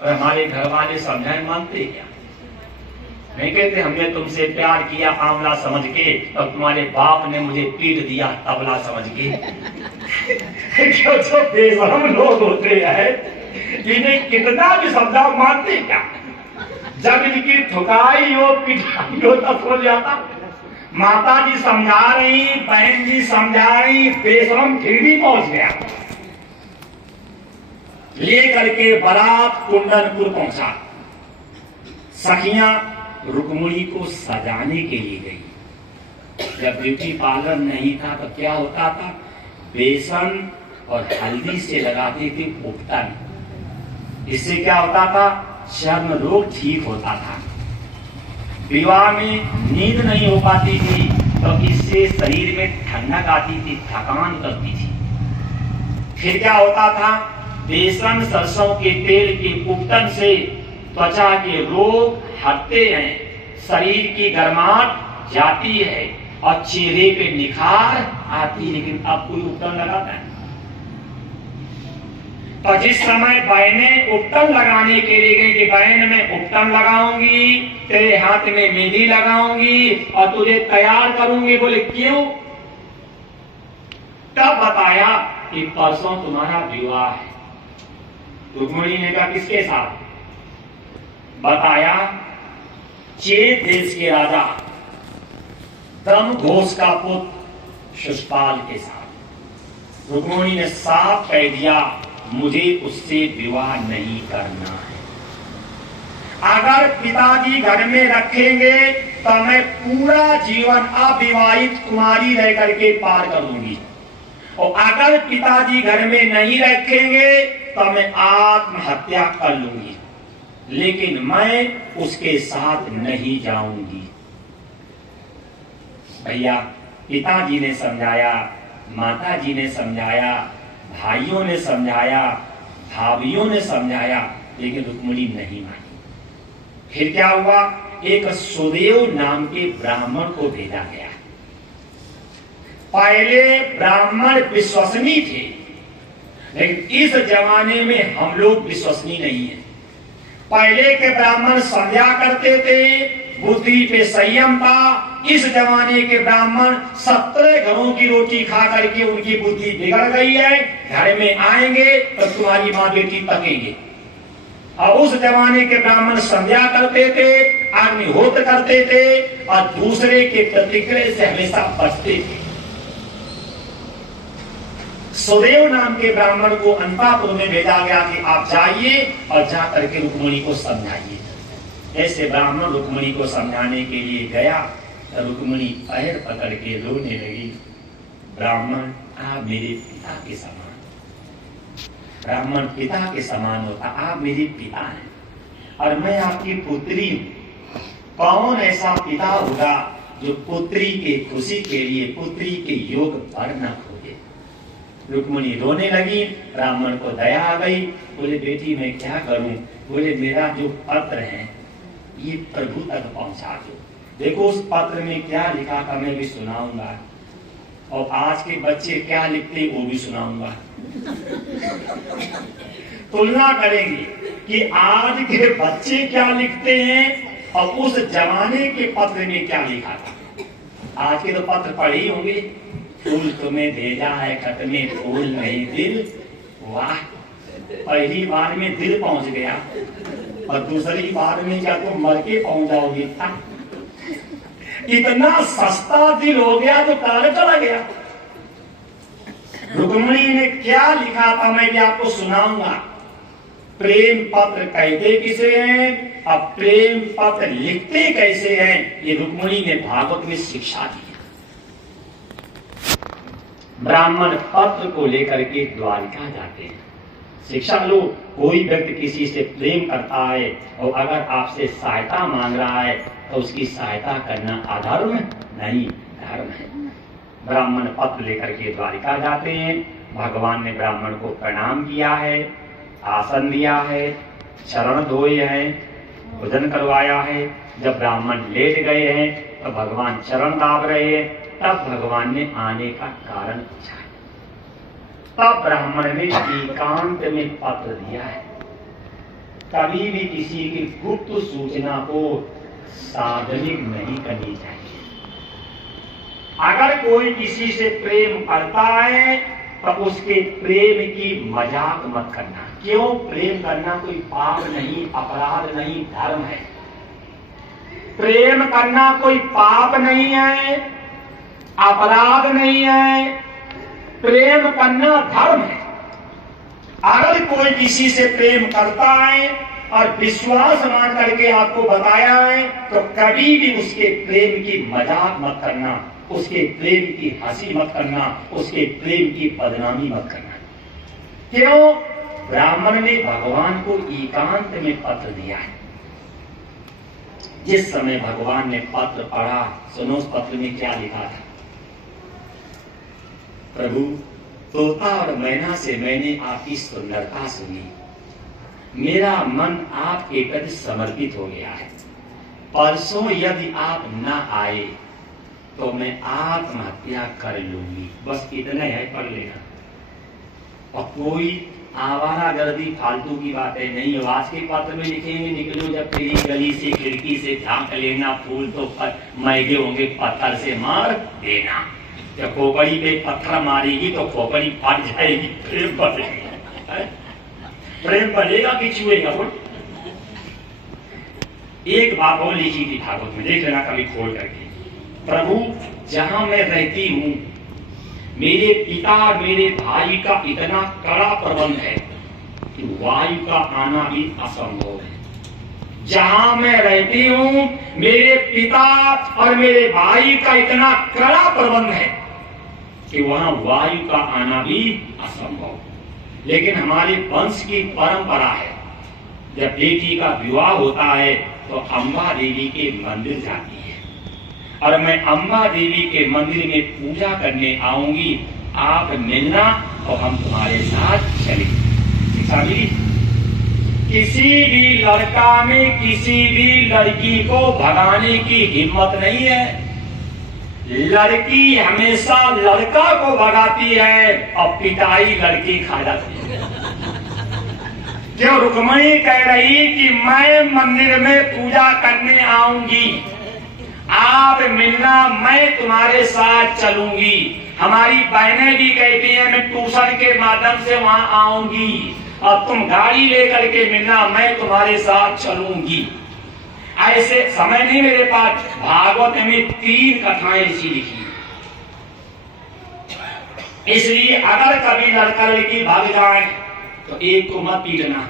और हमारे घर वाले समझाए मानते क्या? नहीं कहते हमने तुमसे प्यार किया आंवला समझ के और तुम्हारे बाप ने मुझे पीट दिया तबला समझ के। क्यों जो बेशरम लोग होते हैं इन्हें कितना भी समझा मानते क्या? जब इनकी ठुकाई हो पिटाई हो तब हो जाता। माता जी समझा रही, बहन जी समझा रही, बेशरम फिर भी पहुंच गया। लेकर के बारात कुंदनपुर पहुंचा। सखियां रुक्मिणी को सजाने के लिए गई। जब ब्यूटी पार्लर नहीं था तो क्या होता था, बेसन और हल्दी से लगाते थे उपटन। इससे क्या होता था, चर्म रोग ठीक होता था। विवाह में नींद नहीं हो पाती थी तो इससे शरीर में ठंडक आती थी, थकान करती थी। फिर क्या होता था, बेसन सरसों के तेल के उपटन से त्वचा के रोग हटते हैं, शरीर की गर्माहट जाती है और चेहरे पे निखार आती है। लेकिन अब कोई उपटन लगाता है? तो जिस समय बहनें उपटन लगाने के लिए गई कि बहन मैं उपटन लगाऊंगी, तेरे हाथ में मेहंदी लगाऊंगी और तुझे तैयार करूंगी, बोले क्यों? तब बताया कि परसों तुम्हारा विवाह है। रुक्मिणी ने कहा किसके साथ? बताया चेत देश के राजा दमघोष का पुत्र शिशुपाल के साथ। रुक्मिणी ने साफ कह दिया मुझे उससे विवाह नहीं करना है। अगर पिताजी घर में रखेंगे तो मैं पूरा जीवन अविवाहित कुमारी रह करके पार कर लूंगी, और अगर पिताजी घर में नहीं रखेंगे तो मैं आत्महत्या कर लूंगी, लेकिन मैं उसके साथ नहीं जाऊंगी। भैया पिताजी ने समझाया, माता जी ने समझाया, भाइयों ने समझाया, भाभियों ने समझाया, लेकिन रुक्मिणी नहीं मानी। फिर क्या हुआ, एक सुदेव नाम के ब्राह्मण को भेजा गया। पहले ब्राह्मण विश्वसनीय थे, लेकिन इस जमाने में हम लोग विश्वसनीय नहीं है। पहले के ब्राह्मण समझा करते थे, बुद्धि पे संयम था। इस जमाने के ब्राह्मण 17 घरों की रोटी खा करके उनकी बुद्धि बिगड़ गई है। घर में आएंगे तो तुम्हारी माँ बेटी तकेंगे। और उस जमाने के ब्राह्मण समझा करते थे, अग्निहोत्र करते थे और दूसरे के प्रतिक्रिया से हमेशा बचते थे। सुदेव नाम के ब्राह्मण को अंतापुर में भेजा गया कि आप जाइए और जा करके रुक्मिणी को समझाइए। ऐसे ब्राह्मण रुक्मिणी को समझाने के लिए गया तो रुक्मिणी पैर पकड़ के रोने लगी। ब्राह्मण आप मेरे पिता के समान, ब्राह्मण पिता के समान होता, आप मेरे पिता हैं और मैं आपकी पुत्री हूं। कौन ऐसा पिता होगा जो पुत्री के खुशी के लिए पुत्री के योग पर न खोजे? रुक्मिणी रोने लगी। ब्राह्मण को दया आ गई, बोले बेटी मैं क्या करूं? बोले मेरा जो पत्र है ये प्रभु तक पहुंचा दो। देखो उस पत्र में क्या लिखा था मैं भी सुनाऊंगा, और आज के बच्चे क्या लिखते वो भी सुनाऊंगा। तुलना करेंगे कि आज के बच्चे क्या लिखते हैं और उस जमाने के पत्र में क्या लिखा था। आज के तो पत्र पढ़े ही होंगे, फूल तुम्हें भेजा है खत में फूल नहीं दिल। वाह, पहली बार में दिल पहुंच गया और दूसरी बार में क्या तुम मर के पहुंच जाओगे। इतना सस्ता दिल हो गया तो तार चला गया। रुक्मिणी ने क्या लिखा था मैं भी आपको सुनाऊंगा। प्रेम पत्र कहते किसे हैं, अब प्रेम पत्र लिखते कैसे हैं, ये रुक्मिणी ने भागवत में शिक्षा दी। ब्राह्मण पत्र को लेकर के द्वारिका जाते हैं। शिक्षा लो, कोई व्यक्ति किसी से प्रेम करता है और अगर आपसे सहायता मांग रहा है तो उसकी सहायता करना अधर्म नहीं, धर्म है। ब्राह्मण पत्र लेकर के द्वारिका जाते हैं। भगवान ने ब्राह्मण को प्रणाम किया है, आसन दिया है, चरण धोए हैं, भोजन करवाया है। जब ब्राह्मण लेट गए हैं तो भगवान चरण दाब रहे हैं। तब भगवान ने आने का कारण पूछा। तब ब्राह्मण ने एकांत में पत्र दिया है। कभी भी किसी की गुप्त सूचना को सार्वजनिक नहीं करनी चाहिए। अगर कोई किसी से प्रेम करता है तो उसके प्रेम की मजाक मत करना। क्यों? प्रेम करना कोई पाप नहीं, अपराध नहीं, धर्म है। प्रेम करना कोई पाप नहीं है, अपराध नहीं है, प्रेम करना धर्म है। अगर कोई किसी से प्रेम करता है और विश्वास मान करके आपको बताया है तो कभी भी उसके प्रेम की मजाक मत करना, उसके प्रेम की हंसी मत करना, उसके प्रेम की बदनामी मत करना। क्यों? ब्राह्मण ने भगवान को एकांत में पत्र दिया है। जिस समय भगवान ने पत्र पढ़ा, सुनो उस पत्र में क्या लिखा था। प्रभु, तोता और मैना से मैंने आपकी सुंदरता सुनी, मेरा मन आपके प्रति समर्पित हो गया है। परसों यदि आप न आए तो मैं आत्महत्या कर लूंगी। बस इतना है, पढ़ लेना। और कोई आवारागर्दी फालतू की बातें नहीं। आज के पत्र में लिखेंगे, निकलो जब तेरी गली से खिड़की से झांक लेना, फूल तो महंगे होंगे, पत्थर से मार देना। जब खोपड़ी पे पत्थर मारेगी तो खोपड़ी फट जाएगी। प्रेम बढ़ेगा, प्रेम बढ़ेगा कि छुएगा? बोल। एक बात और लिखी थी भागवत में, देख लेना कभी खोल करके। प्रभु, जहां मैं रहती हूं मेरे पिता और मेरे भाई का इतना कड़ा प्रबंध है कि वायु का आना भी असंभव है। जहां मैं रहती हूं मेरे पिता और मेरे भाई का इतना कड़ा प्रबंध है कि वहां वायु का आना भी असंभव। लेकिन हमारे वंश की परंपरा है, जब बेटी का विवाह होता है तो अम्बा देवी के मंदिर जाती है और मैं अम्बा देवी के मंदिर में पूजा करने आऊंगी। आप मिलना और हम तुम्हारे साथ चलेंगे। शिक्षा मिली? किसी भी लड़का में किसी भी लड़की को भगाने की हिम्मत नहीं है। लड़की हमेशा लड़का को भगाती है और पिटाई लड़की खा जाती है। क्यों? रुक्मणी कह रही कि मैं मंदिर में पूजा करने आऊंगी, आप मिलना, मैं तुम्हारे साथ चलूंगी। हमारी बहनें भी कहती हैं मैं ट्यूशन के माध्यम से वहां आऊंगी और तुम गाड़ी लेकर के मिलना, मैं तुम्हारे साथ चलूंगी। ऐसे समय नहीं मेरे पास, भागवत में 3 कथाएं ऐसी लिखी। इसलिए अगर कभी लड़का लड़की भाग जाए तो एक को मत पीटना।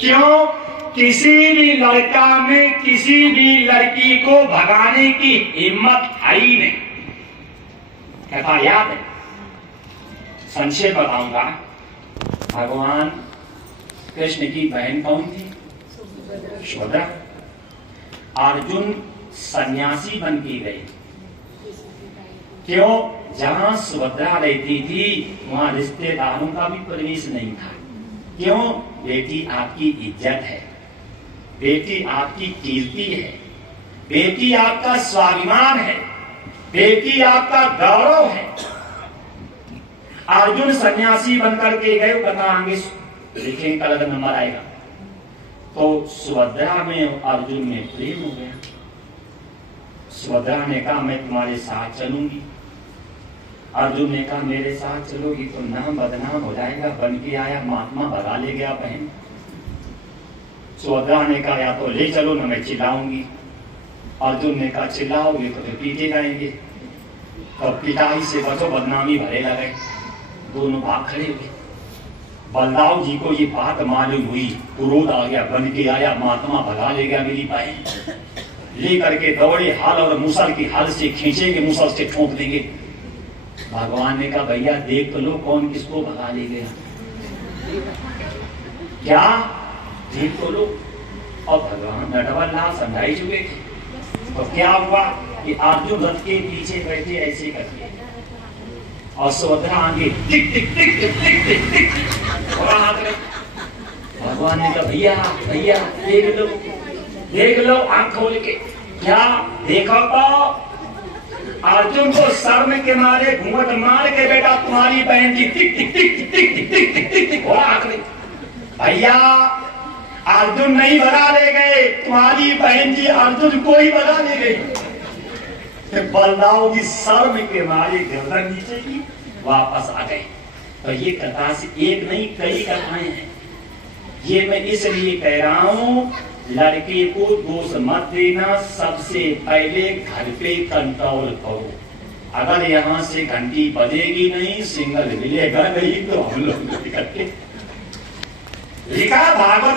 क्यों? किसी भी लड़का में किसी भी लड़की को भगाने की हिम्मत है ही नहीं। कथा याद है? संक्षेप बताऊंगा। भगवान कृष्ण की बहन कौन थी? सुभद्रा। अर्जुन सन्यासी बन के गए। क्यों? जहां सुभद्रा रहती थी वहां रिश्तेदारों का भी प्रवेश नहीं था। क्यों? बेटी आपकी इज्जत है, बेटी आपकी कीर्ति है, बेटी आपका स्वाभिमान है, बेटी आपका गौरव है। अर्जुन सन्यासी बनकर के गए, कथा आगे लिखेंगे, कल नंबर आएगा। तो सुभद्रा में और अर्जुन में प्रेम हो गया। सुभद्रा ने कहा मैं तुम्हारे साथ चलूंगी। अर्जुन ने कहा मेरे साथ चलोगी तो नाम बदनाम हो जाएगा, बन के आया महात्मा भगा ले गया बहन। सुभद्रा ने कहा या तो ले चलो ना मैं चिल्लाऊंगी। अर्जुन ने कहा चिल्लाओगे तो फिर पीटे जाएंगे, तो पिटाई से बचो, बदनामी भरे लगे। दोनों भाग खड़े हुए। बलदाव जी को ये बात मालूम हुई, क्रोध आ गया, बन के आया महात्मा भगा ले गया मेरी बहन। ले करके दौड़े, हाल और मुसल की हाल से खींचेंगे, मुसल से ठोक देंगे। भगवान ने कहा भैया देख तो लो कौन किसको भगा ले गया, क्या देख तो लो। और भगवान नटवर लाल समझाई चुके थे। तो क्या हुआ कि अर्जुन रथ के पीछे बैठे ऐसे करके और सुभद्रा आगे टिक टिक टिक टिक टिक टिक टिक और हाथ में। भगवान ने कहा भैया भैया देख लो आंख खोल के। क्या देखो तो अर्जुन को शर्म के मारे घूंघट मार के बेटा तुम्हारी बहन की टिक टिक टिक टिक टिक टिक टिक टिक टिक और आंख में। भैया अर्जुन नहीं भगा ले गए, तुम्हारी बहन जी अर्जुन को ही भगा ले गई। बलदाव की शर्म के मारे गर्दन नीचे की वापस आ गए। तो ये कथा से एक नहीं कई कथाएं हैं। ये मैं इसलिए कह रहा हूं, लड़के को दोष मत देना, सबसे पहले घर पे कंट्रोल करो। अगर यहाँ से घंटी बजेगी नहीं, सिग्नल मिलेगा नहीं, तो हम लोग इकट्ठे लिखा भागवत